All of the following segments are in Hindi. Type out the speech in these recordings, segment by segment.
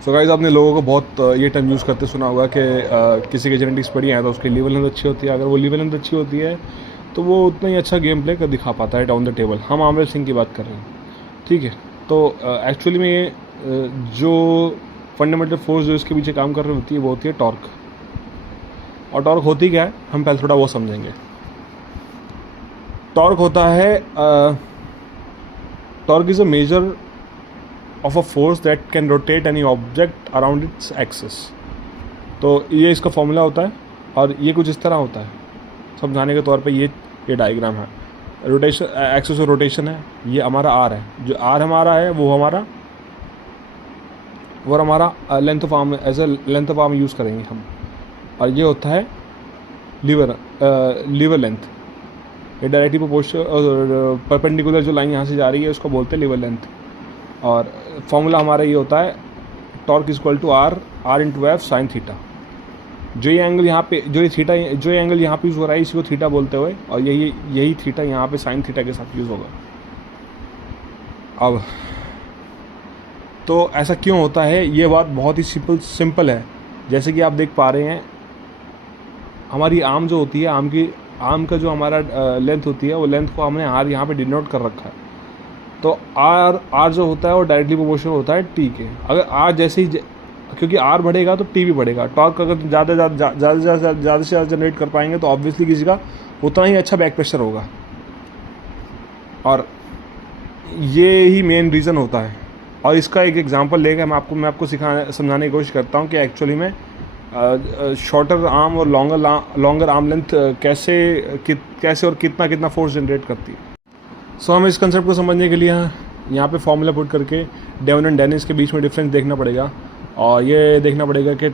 सो गाइस, आपने लोगों को बहुत ये टर्म यूज़ करते सुना होगा कि किसी की जेनेटिक्स बढ़िया है तो उसकी लीवर लेंथ अच्छी होती है। अगर वो लीवर लेंथ अच्छी होती है तो वो उतना ही अच्छा गेम प्ले कर दिखा पाता है डाउन द टेबल। हम आमरेल सिंह की बात कर रहे हैं, ठीक है। तो एक्चुअली में ये जो फंडामेंटल फोर्स जो इसके पीछे काम कर रही होती है वो होती है टॉर्क। और टॉर्क होती क्या है, हम पहले थोड़ा वो समझेंगे। टॉर्क होता है, torque is a measure of a force that can rotate any object around its axis। तो ये इसका फॉर्मूला होता है और ये कुछ इस तरह होता है। समझाने के तौर पे ये डायग्राम है। रोटेशन एक्सिस ऑफ रोटेशन है, ये हमारा आर है। जो आर हमारा है वो हमारा length of arm, as a length of arm use करेंगे हम। और ये होता है लीवर लेंथ। ये डायरेक्टली प्रोपोर्शनल परपेंडिकुलर जो लाइन यहाँ से जा रही है उसको बोलते हैं लीवर लेंथ। और फॉर्मूला हमारा ये होता है torque equal to R into F sine theta. जो ये एंगल यहाँ पे जो ये एंगल यहाँ पे यूज़ हो रहा है इसी को थीटा बोलते हुए, और यही थीटा यहाँ पे साइन थीटा के साथ यूज़ होगा। अब तो ऐसा क्यों होता है, ये बात बहुत ही सिंपल है। जैसे कि आप देख पा रहे हैं, हमारी आर्म जो होती है, आर्म का जो हमारा लेंथ होती है वो लेंथ को हमने आर यहाँ पे डिनोट कर रखा है। तो आर जो होता है वो डायरेक्टली प्रोपोर्शनल होता है टी के। अगर आर जैसे ही, क्योंकि आर बढ़ेगा तो टी भी बढ़ेगा। टॉर्क अगर ज़्यादा से ज़्यादा जनरेट कर पाएंगे तो ऑब्वियसली किसी का उतना ही अच्छा बैक प्रेशर होगा। और ये ही मेन रीज़न होता है। और इसका एक एग्जांपल लेकर मैं आपको समझाने की कोशिश करता हूँ कि एक्चुअली में शॉर्टर आर्म और लॉन्गर आर्म लेंथ कैसे और कितना फोर्स जनरेट करती है। सो हमें इस कंसेप्ट को समझने के लिए यहाँ पे फॉर्मूला पुट करके डेवन एंड डेनिस के बीच में डिफरेंस देखना पड़ेगा। और ये देखना पड़ेगा कि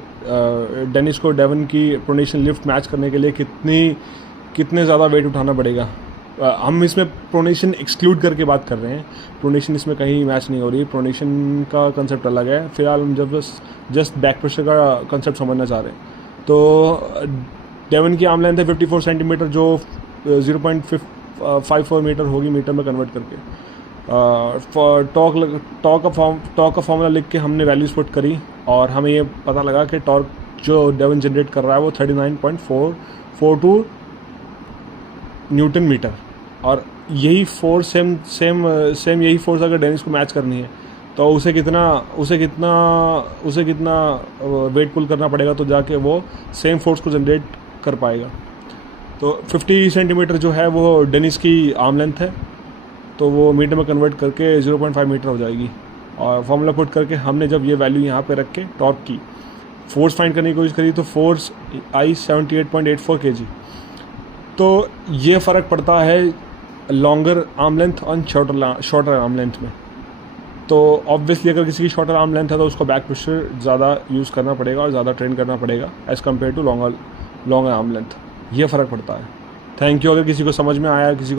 डेनिस को डेवन की प्रोनेशन लिफ्ट मैच करने के लिए कितने ज़्यादा वेट उठाना पड़ेगा। हम इसमें प्रोनेशन एक्सक्लूड करके बात कर रहे हैं, प्रोनेशन इसमें कहीं मैच नहीं हो रही। प्रोनेशन का कंसेप्ट अलग है। फिलहाल हम जस्ट बैक प्रेशर का कंसेप्ट समझना चाह रहे हैं। तो डेवन की आर्म लेंथ है 54 सेंटीमीटर, जो 0.54 मीटर होगी मीटर में कन्वर्ट करके। टॉर्क का फॉर्मूला लिख के हमने वैल्यूज पुट करी और हमें ये पता लगा कि टॉर्क जो डेवन जनरेट कर रहा है वो 39.442 न्यूटन मीटर। और यही फोर्स सेम यही फोर्स अगर डेनिस को मैच करनी है तो उसे कितना वेट पुल करना पड़ेगा तो जाके वो सेम फोर्स को जनरेट कर पाएगा। तो 50 सेंटीमीटर जो है वो डेनिस की आर्म लेंथ है, तो वो मीटर में कन्वर्ट करके 0.5 मीटर हो जाएगी। और फॉर्मूला पुट करके हमने जब ये वैल्यू यहाँ पे रख के टॉर्क की फोर्स फाइंड करने की कोशिश करी तो फोर्स आई 78.84 kg। तो ये फ़र्क पड़ता है लॉन्गर आर्म लेंथ और शॉर्टर आर्म लेंथ में। तो ऑब्वियसली अगर किसी की शॉर्टर आर्म लेंथ है तो उसको बैक प्रेशर ज़्यादा यूज़ करना पड़ेगा और ज़्यादा ट्रेन करना पड़ेगा as compared to longer arm length. ये फ़र्क पड़ता है। Thank you. अगर किसी को समझ में आया, किसी